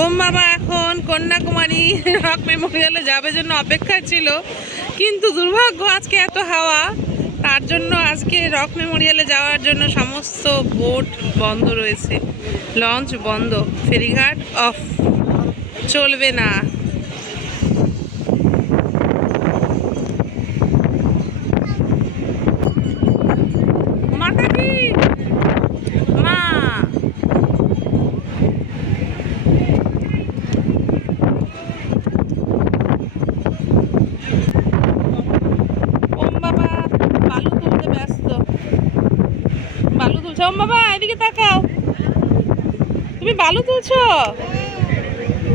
ওম বাবা এখন কন্যাকুমারী রক মেমোরিয়ালে যাবে জন্য অপেক্ষায় ছিল, কিন্তু দুর্ভাগ্য আজকে এত হাওয়া, তার জন্য আজকে রক মেমোরিয়ালে যাওয়ার জন্য সমস্ত বোট বন্ধ রয়েছে, লঞ্চ বন্ধ, ফেরিঘাট অফ, চলবে না। মাতাজি মা, ওম বাবা বালু তুলতে ব্যস্ত, বালু তুলছো। ওম বাবা এদিকে তাকাও, তুমি বালু তুলছো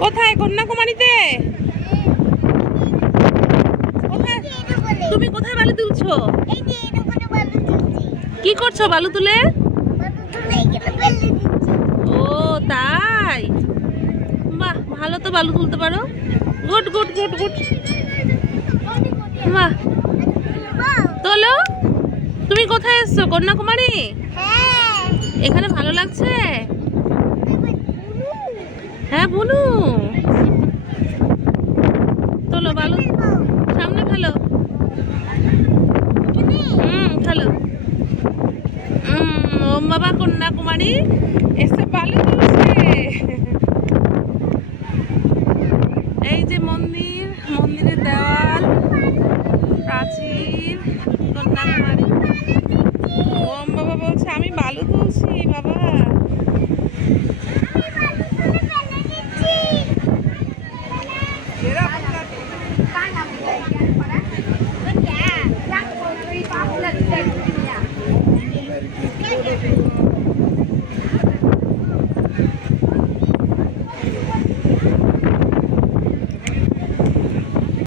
কোথায়? কন্যাকুমারীতে? কোথায় তুমি, কোথায় বালু তুলছো? কি করছো বালু তুলে? ও তাই, বাহ ভালো তো, বালু তুলতে পারো, গুড গুড গুড গুড, বাহ। তোলো, তুমি কোথায় এসছো? কন্যাকুমারী? এখানে ভালো লাগছে? হ্যাঁ বলু, তোলো বালু, সামনে ফেলো, ফেলো। ওম বাবা কন্যাকুমারী এসে বালু তুলছে।